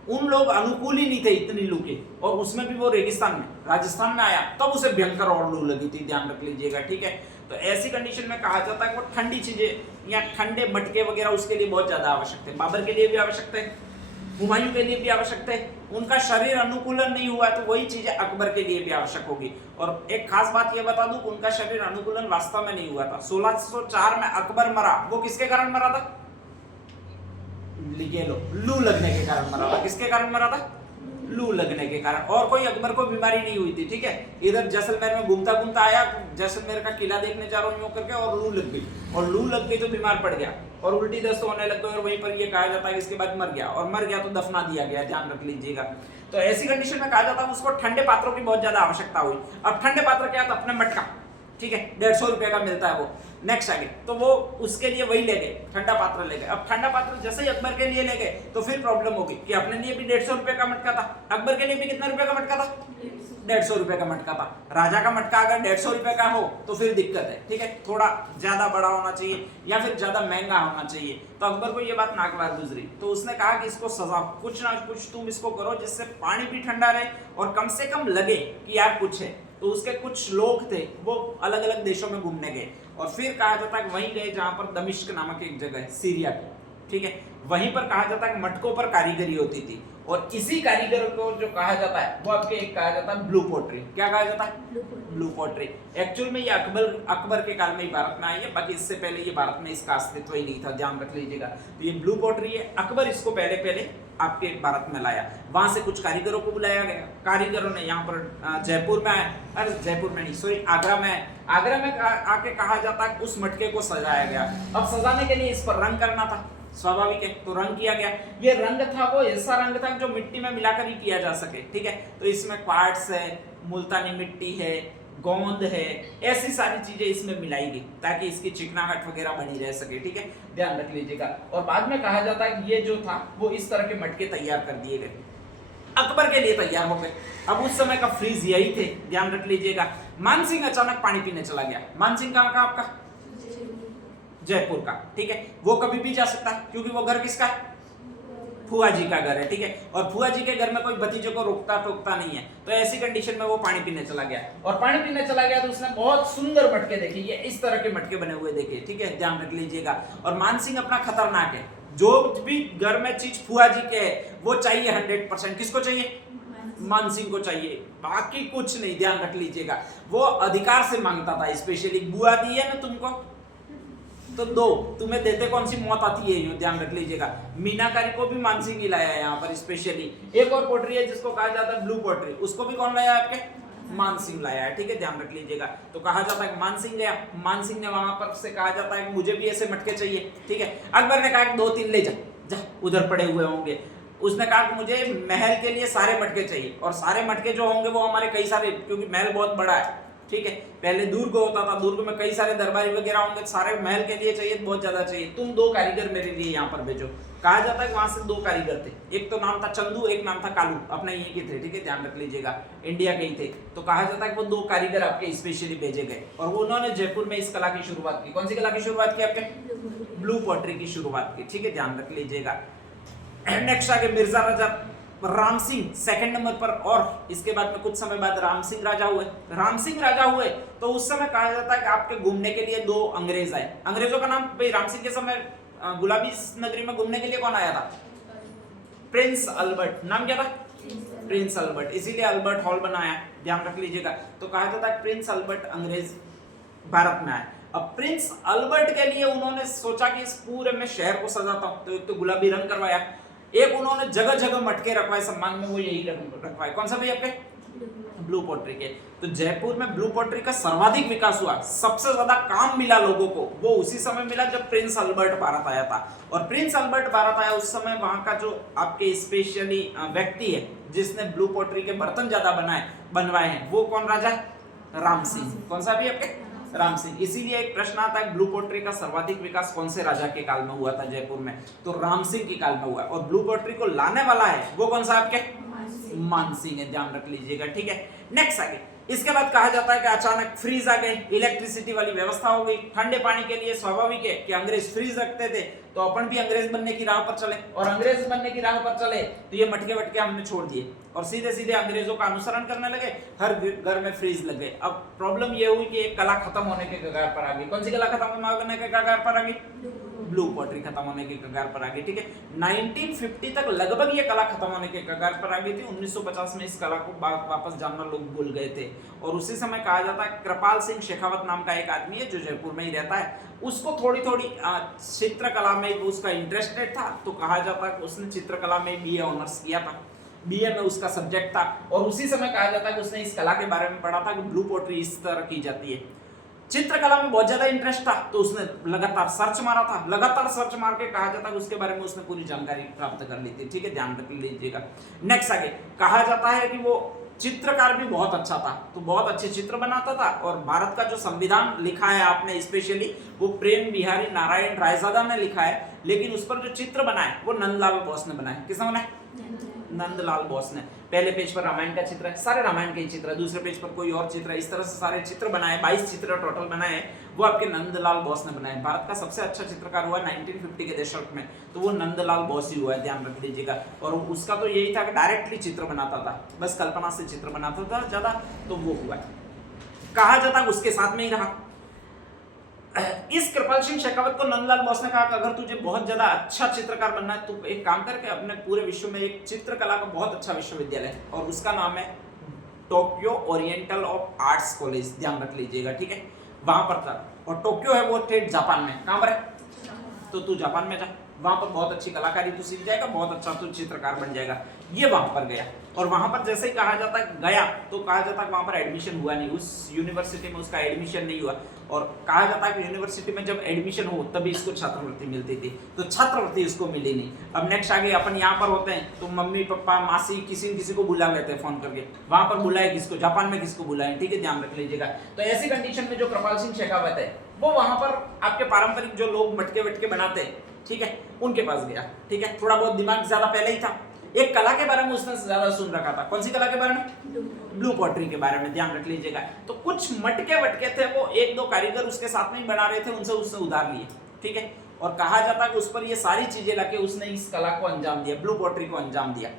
उन लोग अनुकूल ही नहीं थे इतनी लू के, और उसमें भी वो रेगिस्तान में राजस्थान में आया तब उसे भयंकर और लू लगी थी, ध्यान रख लीजिएगा, ठीक है। तो ऐसी कंडीशन में कहा जाता है वो ठंडी चीजें या ठंडे मटके वगैरह उसके लिए बहुत ज्यादा आवश्यक थे। बाबर के लिए भी आवश्यक थे, हुमायूं के लिए भी आवश्यक थे, उनका शरीर अनुकूलन नहीं हुआ तो वही चीजें अकबर के लिए भी आवश्यक होगी। और एक खास बात यह बता दूं, उनका शरीर अनुकूलन वास्तव में नहीं हुआ था। 1604 में अकबर मरा, वो किसके कारण मरा था, लिखे लो, लू लगने के कारण मरा था। किसके कारण मरा था, लू लगने के कारण, और कोई अकबर को बीमारी नहीं हुई थी, ठीक है। इधर जैसलमेर में घूमता घूमता आया, जैसलमेर का किला देखने जा रहा हूं करके, और लू लग गई, और लू लग गई तो बीमार पड़ गया और उल्टी दस्त होने लग गई, और वहीं पर ये कहा जाता है कि इसके बाद मर गया, और मर गया तो दफना दिया गया, ध्यान रख लीजिएगा। तो ऐसी कंडीशन में कहा जाता है उसको ठंडे पात्रों की बहुत ज्यादा आवश्यकता हुई। अब ठंडे पात्र क्या था, अपने मटका, ठीक है, 150 रुपए का मिलता है वो। नेक्स्ट आगे तो वो उसके लिए वही ले गए, ठंडा पात्र ले गए। अब ठंडा पात्र जैसे ही अकबर के लिए ले गए तो फिर प्रॉब्लम होगी कि अपने लिए भी 150 रुपए का मटका था, अकबर के लिए भी कितना रुपए का मटका था, 150 रुपए का मटका था। राजा का मटका अगर 150 रुपए का हो तो फिर दिक्कत है, ठीक है, थोड़ा ज्यादा बड़ा होना चाहिए या फिर ज्यादा महंगा होना चाहिए। तो अकबर को ये बात नागवार गुजरी, तो उसने कहा कि इसको सजा, कुछ ना कुछ तुम इसको करो जिससे पानी भी ठंडा रहे और कम से कम लगे कि यार कुछ है। तो उसके कुछ लोग थे वो अलग अलग देशों में घूमने गए और फिर कहा जाता है वहीं गए जहां पर दमिश्क नामक एक जगह है सीरिया की, ठीक है, वहीं पर कहा जाता है मटकों पर कारीगरी होती थी और इसी कारीगर को जो कहा जाता है वो आपके एक कहा जाता है ब्लू पोट्री। क्या कहा जाता है? Blue pottery. एक्चुअल में ये अकबर के काल में ही भारत में आई है, बाकी इससे पहले ये भारत में इसका अस्तित्व ही नहीं था, ध्यान रख लीजिएगा। तो ये ब्लू पोट्री है, अकबर इसको पहले आपके भारत में लाया, वहां से कुछ कारीगरों को बुलाया गया, कारीगरों ने यहाँ पर जयपुर में आए, अरे जयपुर में नहीं सॉरी आगरा में आके कहा जाता है उस मटके को सजाया गया। अब सजाने के लिए इस पर रंग करना था, स्वाभाविक है, तो रंग किया गया। ये रंग था वो ऐसा रंग था जो मिट्टी में मिलाकर ही किया जा सके, ठीक है। तो इसमें क्वार्ट्स है, मुल्तानी मिट्टी है, गोंद है, ऐसी सारी चीजें इसमें मिलाई गई ताकि इसकी चिकनाहट वगैरह बनी रह सके, ठीक है, ध्यान रख लीजिएगा। और बाद में कहा जाता है ये जो था वो इस तरह के मटके तैयार कर दिए गए, अकबर के लिए तैयार हो गए। अब उस समय का फ्रीज यही थे, ध्यान रख लीजिएगा। मानसिंह अचानक पानी पीने चला गया। मानसिंह कहाँ का? आपका जयपुर का, ठीक है, वो कभी भी जा सकता है क्योंकि वो घर किसका है? फुआ जी का घर है, ठीक है, और फुआ जी के घर में कोई भतीजे को रोकता टोकता नहीं है। तो ऐसी कंडीशन में वो पानी पीने चला गया और पानी पीने चला गया तो उसने बहुत सुंदर मटके देखे, ये इस तरह के मटके बने हुए देखे, ठीक है, ध्यान रख लीजिएगा। और मानसिंह अपना खतरनाक है, जो भी घर में चीज फुआ जी के है वो चाहिए 100%, किसको चाहिए? मानसिंह को चाहिए, बाकी कुछ नहीं, ध्यान रख लीजिएगा। वो अधिकार से मांगता था, स्पेशली बुआ दी है ना तुमको तो दो, तुम्हें देते कौन सी मौत आती है, ध्यान रख लीजिएगा। मीनाकारी को भी मानसिंह ही लाया है यहाँ पर स्पेशली। एक और पोट्री है जिसको कहा जाता है ब्लू पोट्री, उसको भी कौन लाया आपके? मानसिंह लाया है, ठीक है, ध्यान रख लीजिएगा। तो कहा जाता है मानसिंह गया, मानसिंह ने वहां पर से कहा जाता है मुझे भी ऐसे मटके चाहिए, ठीक है। अकबर ने कहा 2-3 ले जा उधर पड़े हुए होंगे। उसने कहा कि मुझे महल के लिए सारे मटके चाहिए और सारे मटके जो होंगे वो हमारे कई सारे, क्योंकि महल बहुत बड़ा है, ठीक है, पहले दुर्ग होता था, दुर्ग में कई सारे दरबारी वगैरह होंगे, सारे महल के लिए चाहिए, बहुत ज्यादा चाहिए, तुम 2 कारीगर मेरे लिए यहाँ पर भेजो। कहा जाता है वहां से 2 कारीगर थे, एक तो नाम था चंदू, एक नाम था कालू, अपने ये के थे, ठीक है, ध्यान रख लीजिएगा, इंडिया के ही थे। तो कहा जाता है कि वो 2 कारीगर आपके स्पेशली भेजे गए और वो उन्होंने जयपुर में इस कला की शुरुआत की। कौन सी कला की शुरुआत की? आपके ब्लू पोट्री की शुरुआत की, ठीक है, ध्यान रख लीजिएगा। नेक्स्ट आगे मिर्जा राजा राम सिंह सेकंड नंबर पर, और इसके बाद में कुछ समय बाद राम सिंह राजा हुए। तो उस समय कहा जाता है कि आपके घूमने के लिए 2 अंग्रेज आए। अंग्रेजों का नाम भाई राम सिंह के समय गुलाबी नगरी में घूमने के लिए कौन आया था? Prince Albert. नाम क्या था? प्रिंस अल्बर्ट, इसीलिए अल्बर्ट हॉल बनाया, ध्यान रख लीजिएगा। तो कहा जाता है प्रिंस अल्बर्ट अंग्रेज भारत में आए। अब प्रिंस अल्बर्ट के लिए उन्होंने सोचा कि इस पूरे में शहर को सजाता हूं, तो एक तो गुलाबी रंग करवाया, एक उन्होंने जगह जगह मटके रखवाए सम्मान में, वो यही रखवाए। कौन सा भाई? आपके ब्लू पोट्री के। तो जयपुर में ब्लू पोट्री का सर्वाधिक विकास हुआ, सबसे ज्यादा काम मिला लोगों को, वो उसी समय मिला जब प्रिंस अल्बर्ट भारत आया था। और प्रिंस अल्बर्ट भारत आया उस समय वहां का जो आपके स्पेशली व्यक्ति है जिसने ब्लू पोट्री के बर्तन ज्यादा बनवाए हैं, वो कौन राजा? राम सिंह। कौन सा भी? आपके राम सिंह। इसीलिए एक प्रश्न आता है ब्लू पोट्री का सर्वाधिक विकास कौन से राजा के काल में हुआ था जयपुर में? तो राम सिंह के काल में हुआ। और ब्लू पोट्री को लाने वाला है वो कौन सा? आपके मानसिंह है, ध्यान रख लीजिएगा, ठीक है। नेक्स्ट आगे इसके बाद कहा जाता है कि अचानक फ्रीज आ गए, इलेक्ट्रिसिटी वाली व्यवस्था हो गई। ठंडे पानी के लिए स्वाभाविक है कि अंग्रेज फ्रीज रखते थे, तो अपन भी अंग्रेज बनने की राह पर चले, और अंग्रेज बनने की राह पर चले तो ये मटके वटके हमने छोड़ दिए और सीधे सीधे अंग्रेजों का अनुसरण करने लगे, हर घर में फ्रीज लग गए। अब प्रॉब्लम ये हुई कि एक कला खत्म होने के कगार पर आ गई। कौन सी कला खत्म होने के कगार पर आ गई? ब्लू पोट्री खत्म होने के कगार पर आ गई, ठीक है। 1950 तक लगभग ये कला खत्म होने के कगार पर आ गई थी। 1950 में इस कला को वापस जानना लोग भूल गए थे। और उसी समय कहा जाता है कृपाल सिंह शेखावत नाम का एक आदमी है जो जयपुर में ही रहता है, उसको थोड़ी थोड़ी चित्रकला में उसका इंटरेस्टेड था, तो कहा जाता है उसने चित्रकला में बीए ऑनर्स किया था, बीए में उसका सब्जेक्ट था। और उसी समय कहा जाता है कि उसने इस कला के बारे में पढ़ा था कि ब्लू पोट्री इस तरह की जाती है। चित्रकला में बहुत ज्यादा इंटरेस्ट था, तो उसने लगातार सर्च मारा था, लगातार सर्च मार के कहा जाता है उसके बारे में उसने पूरी जानकारी प्राप्त कर ली थी, ठीक है, ध्यान रख लीजिएगा। नेक्स्ट आगे कहा जाता है कि वो चित्रकार भी बहुत अच्छा था, तो बहुत अच्छे चित्र बनाता था। और भारत का जो संविधान लिखा है आपने स्पेशली वो प्रेम बिहारी नारायण रायजादा ने लिखा है, लेकिन उस पर जो चित्र बनाए वो नंदलाल बोस ने बनाए। किसने बनाए? नंदलाल बोस ने। पहले पेज पर रामायण का चित्र है, सारे रामायण के ही चित्र है, दूसरे पेज पर कोई और चित्र है, इस तरह से सारे चित्र बनाए, 22 चित्र टोटल बनाए हैं, वो आपके नंदलाल बोस ने बनाए। भारत का सबसे अच्छा चित्रकार हुआ 1950 के दशक में, तो वो नंदलाल बोस ही हुआ है, ध्यान रख लीजिएगा। और उसका तो यही था कि डायरेक्टली चित्र बनाता था, बस कल्पना से चित्र बनाता था ज्यादा, तो वो हुआ है। कहा जाता उसके साथ में ही रहा। इस कृपाल सिंह शेखावत को नंदलाल बोस ने कहा कि अगर तुझे बहुत ज्यादा अच्छा चित्रकार बनना है तो एक काम करके अपने पूरे विश्व में एक चित्रकला का बहुत अच्छा विश्वविद्यालय है और उसका नाम है Tokyo oriental of arts college, ध्यान रख लीजिएगा, ठीक है, वहां पर था। और टोक्यो है वो स्टेट जापान में, कहां पर है, तो तू जापान में जा, वहां पर बहुत अच्छी कलाकारी तू सीख जाएगा, बहुत अच्छा तू चित्रकार बन जाएगा। ये वहां पर गया और वहां पर जैसे ही कहा जाता गया तो कहा जाता वहां पर एडमिशन हुआ नहीं, उस यूनिवर्सिटी में उसका एडमिशन नहीं हुआ। और कहा जाता है कि यूनिवर्सिटी में जब एडमिशन हो तभी इसको छात्रवृत्ति मिलती थी, तो छात्रवृत्ति इसको मिली नहीं। अब नेक्स्ट आगे अपन यहाँ पर होते हैं तो मम्मी पापा मासी किसी को बुला लेते हैं फोन करके, वहां पर बुलाए किसको, जापान में किसको बुलाए, ठीक है, ध्यान रख लीजिएगा। तो ऐसी कंडीशन में जो कृपाल सिंह शेखावत है वो वहां पर आपके पारंपरिक जो लोग मटके वटके बनाते हैं, ठीक है, उनके पास गया, ठीक है, थोड़ा बहुत दिमाग ज्यादा पहले ही था। एक कला के बारे में उसने ज्यादा सुन रखा था, कौन सी कला के बारे में, ब्लू पॉटरी के बारे में, ध्यान रख लीजिएगा। तो कुछ मटके वटके थे, वो एक दो कारीगर उसके साथ में ही बना रहे थे, उनसे उसने उधार लिए, ठीक है, और कहा जाता है कि उस पर ये सारी चीजें लाके उसने इस कला को अंजाम दिया, ब्लू पॉटरी को अंजाम दिया।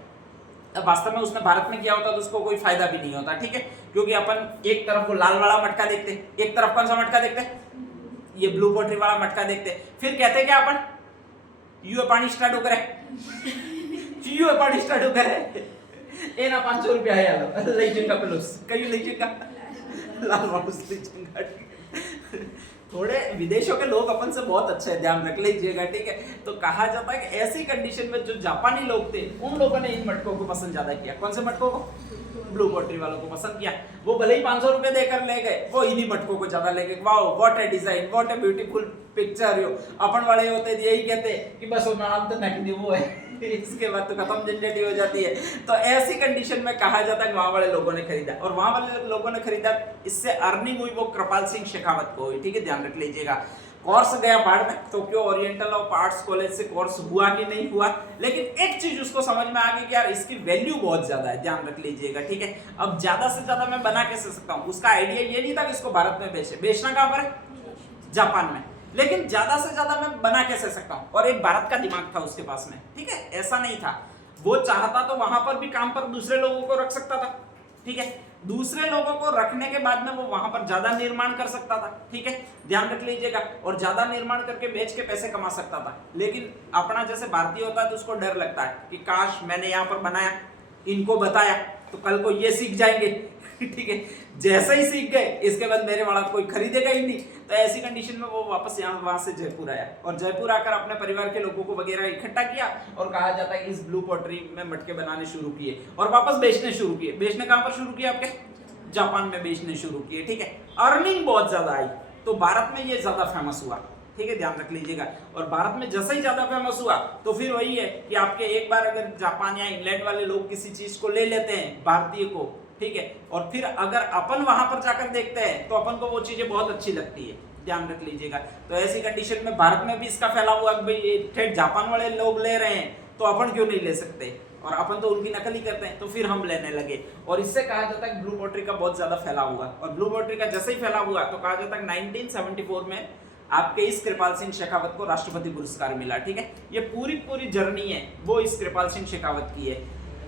अब वास्तव में उसने भारत में किया होता तो उसको कोई फायदा भी नहीं होता, ठीक है, क्योंकि अपन एक तरफ वो लाल वाला मटका देखते, एक तरफ कौन सा मटका देखते, ये ब्लू पॉटरी वाला मटका देखते, फिर कहते क्या अपन, यू पानी स्टार्ट हो करे यू पानी स्टार्ट हो करे ए ना 500 रुपया है यार लेजिंगा प्लस कई लेजिंगा लाल माउस लेजिंगा। थोड़े विदेशों के लोग अपन से बहुत अच्छे हैं, ध्यान रख लीजिएगा, ठीक है। तो कहा जाता है कि ऐसी कंडीशन में जो जापानी लोग थे उन लोगों ने इन मटकों को पसंद ज्यादा किया, कौन से मटकों को, ब्लू पॉटरी वालों को पसंद किया। वो भले ही 500 रुपए देकर ले गए, वो इन्हीं मटकों को ज्यादा ले गए। Wow what a design, what a beautiful picture yo. अपन वाले होते यही कहते कि बस वो नाम तो नकली वो है इसके बाद तो खत्म झंझटी हो जाती है। तो ऐसी कंडीशन में कहा जाता है वहां वाले लोगों ने खरीदा, और वहां वाले लोगों ने खरीदा, इससे अर्निंग हुई वो कृपाल सिंह शेखावत को हुई, ठीक है, ध्यान रख लीजिएगा। कोर्स गया बाढ़ में, Tokyo oriental of arts college से कोर्स हुआ कि नहीं हुआ, लेकिन एक चीज उसको समझ में आ गई कि यार इसकी वैल्यू बहुत ज्यादा है, ध्यान रख लीजिएगा, ठीक है। अब ज्यादा से ज्यादा मैं बना कैसे सकता हूँ, उसका आइडिया ये नहीं था कि इसको भारत में बेचे, बेचना कहां पर है, जापान में, लेकिन ज्यादा से ज्यादा मैं बना कैसे सकता हूँ, और एक भारत का दिमाग था उसके पास में, ठीक है, ऐसा नहीं था। वो चाहता तो वहां पर भी काम पर दूसरे लोगों को रख सकता था, ठीक है, दूसरे लोगों को रखने के बाद में वो वहां पर ज्यादा निर्माण कर सकता था, ठीक है, ध्यान रख लीजिएगा, और ज्यादा निर्माण करके बेच के पैसे कमा सकता था। लेकिन अपना जैसे भारतीय होता है तो उसको डर लगता है कि काश मैंने यहाँ पर बनाया, इनको बताया तो कल को ये सीख जाएंगे ठीक है, जैसे ही सीख गए इसके बाद मेरे वाला कोई खरीदेगा ही नहीं। तो ऐसी कंडीशन में वो वापस यहाँ वहां से जयपुर आया, और जयपुर आकर अपने परिवार के लोगों को वगैरह इकट्ठा किया, और कहा जाता है कि इस ब्लू पॉटरी में मटके बनाने शुरू किए और वापस बेचने शुरू किए। बेचने कहां पर शुरू किए, आपके जापान में बेचने शुरू किए, ठीक है, अर्निंग बहुत ज्यादा आई, तो भारत में ये ज्यादा फेमस हुआ, ठीक है, ध्यान रख लीजिएगा। और भारत में जैसे ही ज्यादा फेमस हुआ तो फिर वही है कि आपके एक बार अगर जापान या इंग्लैंड वाले लोग किसी चीज को ले लेते हैं भारतीय को, ठीक है, और फिर अगर अपन वहां पर जाकर देखते हैं तो अपन को वो चीजें बहुत अच्छी लगती है, ध्यान रख लीजिएगा। तो ऐसी कंडीशन में भारत में भी इसका फैलाव हुआ, भाई ठेठ जापान वाले लोग ले रहे हैं तो अपन क्यों नहीं ले सकते, और अपन तो उनकी नकल ही करते हैं, तो फिर हम लेने लगे। और इससे कहा जाता है ब्लू पॉटरी का बहुत ज्यादा फैलाव हुआ, और ब्लू पॉटरी का जैसे ही फैलाव हुआ तो कहा जाता है 1974 में आपके इस कृपाल सिंह शेखावत को राष्ट्रपति पुरस्कार मिला, ठीक है। ये पूरी जर्नी है वो इस कृपाल सिंह शेखावत की है।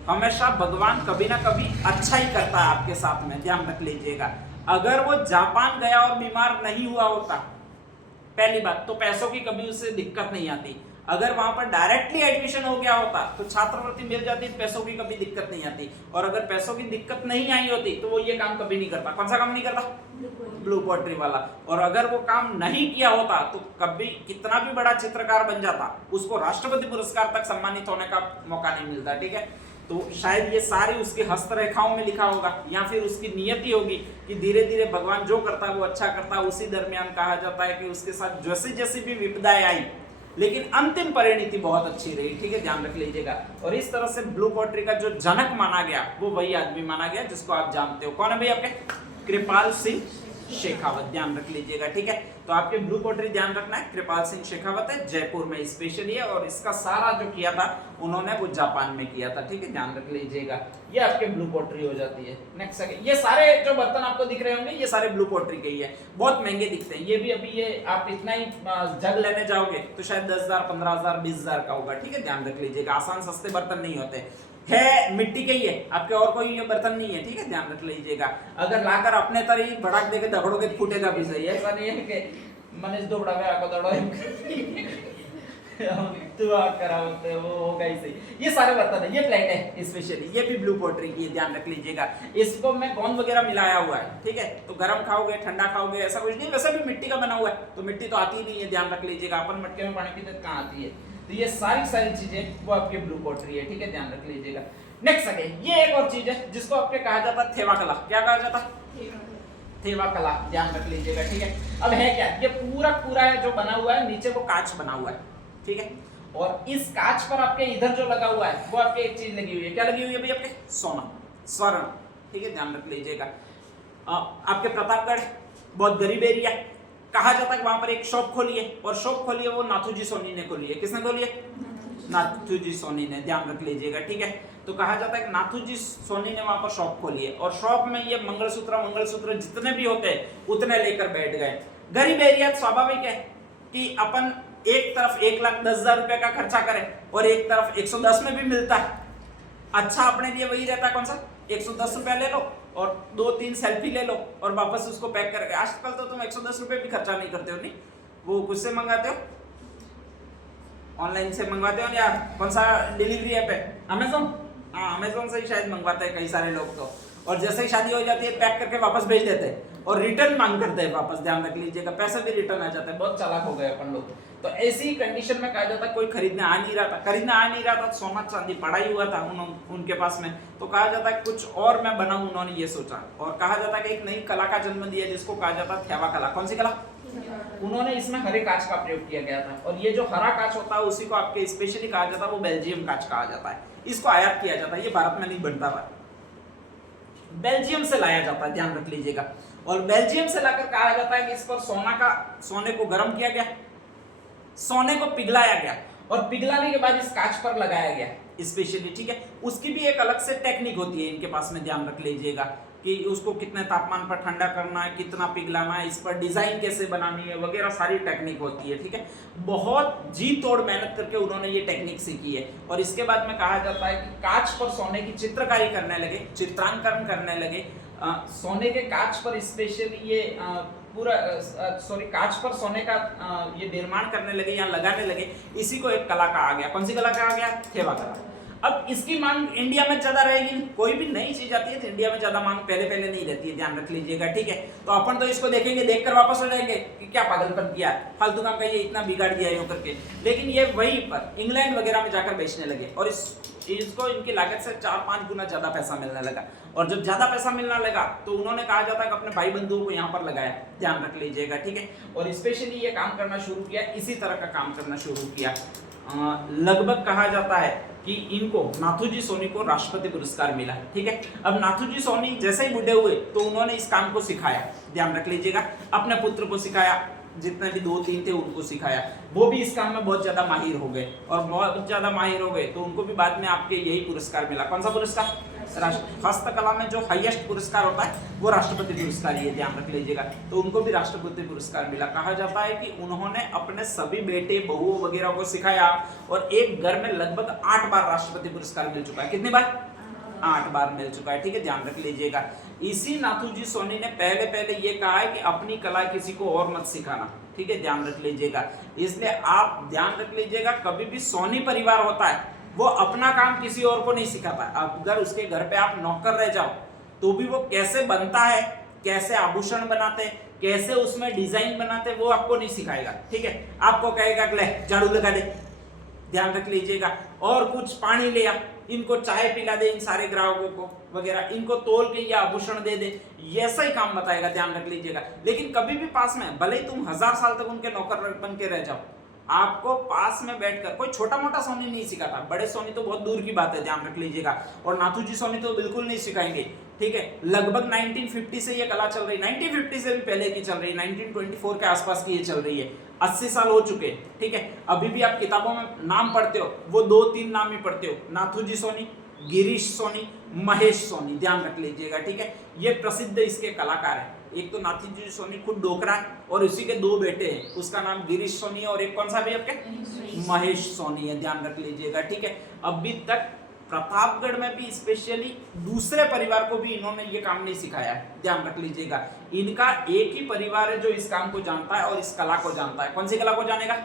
हमेशा भगवान कभी ना कभी अच्छा ही करता है आपके साथ में, ध्यान रख लीजिएगा। अगर वो जापान गया और बीमार नहीं हुआ होता, पहली बात तो पैसों की कभी उससे दिक्कत नहीं आती। अगर वहां पर डायरेक्टली एडमिशन हो गया होता तो छात्रवृत्ति मिल जाती, पैसों की कभी दिक्कत नहीं आती। और अगर पैसों की दिक्कत नहीं आई होती तो वो ये काम कभी नहीं करता। कौन सा काम नहीं करता, ब्लू पॉटरी वाला। और अगर वो काम नहीं किया होता तो कभी कितना भी बड़ा चित्रकार बन जाता, उसको राष्ट्रपति पुरस्कार तक सम्मानित होने का मौका नहीं मिलता, ठीक है। तो शायद ये सारी उसकी हस्तरेखाओं में लिखा होगा, या फिर उसकी नियति होगी कि धीरे धीरे भगवान जो करता है वो अच्छा करता है। उसी दरमियान कहा जाता है कि उसके साथ जैसे जैसी भी विपदाएं आई, लेकिन अंतिम परिणति बहुत अच्छी रही, ठीक है, ध्यान रख लीजिएगा। और इस तरह से ब्लू पॉटरी का जो जनक माना गया वो वही आदमी माना गया जिसको आप जानते हो। कौन है भाई आपके, कृपाल सिंह शेखावत, ध्यान रख लीजिएगा, ठीक है। तो आपके ब्लू पोट्री ध्यान रखना है, कृपाल सिंह शेखावत है, जयपुर में स्पेशली है, और इसका सारा जो किया था उन्होंने वो जापान में किया था, ठीक है, ध्यान रख लीजिएगा। ये आपके ब्लू पोट्री हो जाती है। नेक्स्ट सेकंड, ये सारे जो बर्तन आपको दिख रहे होंगे ये सारे ब्लू पोट्री के ही है, बहुत महंगे दिखते हैं। ये भी अभी ये आप इतना ही जग लेने जाओगे तो शायद 10,000, 15,000, 20,000 का होगा, ठीक है, ध्यान रख लीजिएगा। आसान सस्ते बर्तन नहीं होते है, मिट्टी के ही है आपके, और कोई ये बर्तन नहीं है, ठीक है, ध्यान रख लीजिएगा। अगर लाकर अपने तरह ही भड़क देके दबड़ोगे तो फूटेगा भी सही, ऐसा नहीं है कि मनीष दोबड़ा में आको दौड़ो दुआ कराओते वो होगा ही सही। ये सारे बर्तन है, ये प्लेट है स्पेशली, ये भी ब्लू पोट्री की है, ध्यान रख लीजिएगा। इसको में गोंद वगैरह मिलाया हुआ है, ठीक है, तो गर्म खाओगे ठंडा खाओगे ऐसा कुछ नहीं, वैसे भी मिट्टी का बना हुआ है, तो मिट्टी तो आती ही नहीं है, ध्यान रख लीजिएगा। अपन मटके में पानी पीते कहाँ आती है, तो ये सारी चीजें वो आपके ब्लू पोट्री है, ठीक है, ध्यान रख लीजिएगा। नेक्स्ट आगे ये एक और चीज है जिसको आपके कहा जाता है थेवा कला। क्या कहा जाता है? थेवा कला, ध्यान रख लीजिएगा, ठीक है। अब है क्या, ये पूरा है जो बना हुआ है, नीचे वो कांच बना हुआ है, ठीक है, और इस कांच पर आपके इधर जो लगा हुआ है वो आपके एक चीज लगी हुई है। क्या लगी हुई है भाई? आपके सोना, स्वर्ण, ठीक है, ध्यान रख लीजिएगा। आपके प्रतापगढ़ बहुत गरीब एरिया, कहा जाता है वहां पर एक शॉप खोली है, और शॉप खोली है वो नाथूजी सोनी ने खोली है। किसने खोली है? नाथूजी सोनी ने, ध्यान रख लीजिएगा, ठीक है। तो कहा जाता है कि नाथूजी सोनी ने वहां पर शॉप खोली है, और शॉप में ये मंगलसूत्र जितने भी होते हैं उतने लेकर बैठ गए। गरीब एरिया, स्वाभाविक है कि अपन एक तरफ 1,10,000 रुपए का खर्चा करें और एक तरफ 110 में भी मिलता है, अच्छा अपने लिए वही रहता है, कौन सा? 110 रुपया ले लो और 2-3 सेल्फी ले लो और वापस उसको पैक करके। आजकल तो तुम 110 रुपए भी खर्चा नहीं करते हो, नहीं, वो कुछ से मंगाते हो, ऑनलाइन से मंगवाते हो, या कौन सा डिलीवरी ऐप है? अमेज़न, हाँ, अमेज़न से ही शायद मंगवाते हैं कई सारे लोग तो। और जैसे ही शादी हो जाती है पैक करके वापस भेज देते हैं और रिटर्न मांग करते हैं वापस, ध्यान रख लीजिएगा, पैसे भी रिटर्न आ जाते हैं। बहुत चालाक हो गए अपन लोग। तो ऐसी कंडीशन में कहा जाता है कोई खरीदने आ नहीं रहा था, सोना चांदी पड़ा ही हुआ था उनके पास में, तो कहा जाता है कुछ और मैं बनाऊं, उन्होंने ये सोचा, और कहा जाता है कि एक नई कला का जन्म दिया जिसको कहा जाता है थेवा कला। कौन सी कला? उन्होंने इसमें हरे कांच का प्रयोग किया गया था, और ये जो हरा कांच होता है उसी को आपके स्पेशली कहा जाता है वो बेल्जियम कांच कहा जाता है। इसको आयात किया जाता है, ये भारत में नहीं बनता था, बेल्जियम से लाया जाता है, ध्यान रख लीजिएगा। और बेल्जियम से लाकर कहा जाता है कि इस पर सोने को गर्म किया गया, सोने को पिघलाया गया, और पिघलाने के बाद इस कांच पर लगाया गया स्पेशली, ठीक है। उसकी भी एक अलग से टेक्निक होती है इनके पास में, ध्यान रख लीजिएगा, कि उसको कितने तापमान पर ठंडा करना है, कितना पिघलाना है, इस पर डिजाइन कैसे बनानी है वगैरह सारी टेक्निक होती है, ठीक है। बहुत जी तोड़ मेहनत करके उन्होंने ये टेक्निक सीखी है। और इसके बाद में कहा जाता है कि कांच पर सोने की चित्रकारी करने लगे, चित्रांकन करने लगे, सोने के कांच पर स्पेशली ये कांच पर सोने का ये निर्माण करने लगे या लगाने लगे। इसी को एक कला कहा गया। कौन सी कला कहा गया? थेवा कला। अब इसकी मांग इंडिया में ज्यादा रहेगी, कोई भी नई चीज आती है तो इंडिया में ज्यादा मांग पहले नहीं रहती है, ध्यान रख लीजिएगा, ठीक है। तो अपन तो इसको देखेंगे, देखकर वापस हो जाएंगे कि क्या पागलपन किया, फालतू काम का, ये इतना बिगाड़ दिया यूं करके। लेकिन ये वहीं पर इंग्लैंड वगैरह में जाकर बेचने लगे, और इसको इनकी लागत से 4-5 गुना ज्यादा पैसा मिलने लगा। और जब ज्यादा पैसा मिलने लगा तो उन्होंने कहा जाता है कि अपने भाई बंधुओं को यहाँ पर लगाया, ध्यान रख लीजिएगा, ठीक है। और स्पेशली ये काम करना शुरू किया, इसी तरह का काम करना शुरू किया। लगभग कहा जाता है कि इनको नाथूजी सोनी को राष्ट्रपति पुरस्कार मिला, ठीक है। अब नाथूजी सोनी जैसे ही बूढ़े हुए तो उन्होंने इस काम को सिखाया, ध्यान रख लीजिएगा, अपने पुत्र को सिखाया, जितने भी 2-3 थे उनको सिखाया, वो भी इस काम में बहुत ज्यादा माहिर हो गए, और बहुत ज्यादा माहिर हो गए तो उनको भी बाद में आपके यही पुरस्कार मिला। कौन सा पुरस्कार? हस्तकला में जो हाईएस्ट पुरस्कार होता है वो राष्ट्रपति पुरस्कार ही है, ध्यान रख लीजिएगा। तो उनको भी राष्ट्रपति पुरस्कार मिला। कहा जाता है कि उन्होंने अपने सभी बेटे बहुओं वगैरह को सिखाया, और एक घर में लगभग 8 बार राष्ट्रपति पुरस्कार मिल चुका है। कितनी बार? 8 बार मिल चुका है, ठीक है, ध्यान रख लीजिएगा। इसी नाथूजी सोनी ने पहले ये कहा है कि अपनी कला किसी को और मत सिखाना, ठीक है, ध्यान रख लीजिएगा। इसलिए आप ध्यान रख लीजिएगा, कभी भी सोनी परिवार होता है वो अपना काम किसी और को नहीं सिखाता। अगर उसके घर पे आप नौकर रह जाओ तो भी वो कैसे बनता है, कैसे आभूषण बनाते, कैसे उसमें डिजाइन बनाते, वो आपको नहीं सिखाएगा, ठीक है। आपको कहेगा कि ले झाड़ू लगा दे, ध्यान रख लीजिएगा, और कुछ पानी ले आ, इनको चाय पिला दे, इन सारे ग्राहकों को वगैरह, इनको तोल के या आभूषण दे दे, ऐसा ही काम बताएगा, ध्यान रख लीजिएगा। लेकिन कभी भी पास में, भले ही तुम 1000 साल तक उनके नौकर बन के रह जाओ, आपको पास में बैठकर, कोई छोटा मोटा सोनी नहीं सिखाता, बड़े सोनी तो बहुत दूर की बात है, ध्यान रख लीजिएगा। और नाथूजी सोनी तो बिल्कुल नहीं सिखाएंगे, ठीक है। लगभग 1950 से ये कला चल रही, 1950 से भी पहले की चल रही, 1924 के आसपास की ये चल रही है, 80 साल हो चुके, ठीक है। अभी भी आप किताबों में नाम पढ़ते हो, वो 2-3 नाम ही पढ़ते हो, नाथूजी सोनी, गिरीश सोनी, महेश सोनी, ध्यान रख लीजिएगा, ठीक है। ये प्रसिद्ध इसके कलाकार हैं। एक तो नाथूजी सोनी खुद डोकरा है और उसी के 2 बेटे हैं, उसका नाम गिरीश सोनी है और एक कौन सा भी आपके महेश सोनी है, ध्यान रख लीजिएगा, ठीक है। अभी तक प्रतापगढ़ में भी स्पेशली दूसरे परिवार को भी इन्होंने ये काम नहीं सिखाया है, ध्यान रख लीजिएगा। इनका एक ही परिवार है जो इस काम को जानता है और इस कला को जानता है। कौन सी कला को जानेगा?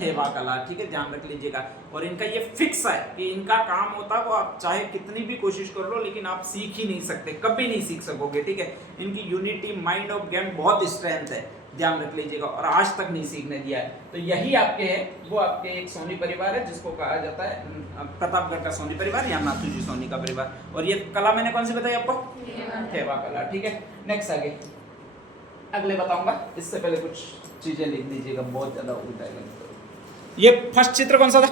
थेवा कला, ठीक है, ध्यान रख लीजिएगा। और इनका ये फिक्स है कि इनका काम होता है वो आप चाहे कितनी भी कोशिश कर लो लेकिन आप सीख ही नहीं सकते, कभी नहीं सीख सकोगे, ठीक है। इनकी यूनिटी, माइंड ऑफ गेम बहुत स्ट्रेंथ है, ध्यान रख लीजिएगा, और आज तक नहीं सीखने दिया है। तो यही आपके है, वो आपके एक सोनी परिवार है जिसको कहा जाता है प्रतापगढ़ का सोनी परिवार या नाथूजी सोनी का परिवार। और ये कला मैंने कौन सी बताई आपको? थेवा कला, ठीक है। नेक्स्ट आगे अगले बताऊंगा, इससे पहले कुछ चीजें लिख लीजिएगा, बहुत ज्यादा हो जाएगा। ये फर्स्ट चित्र कौन सा था?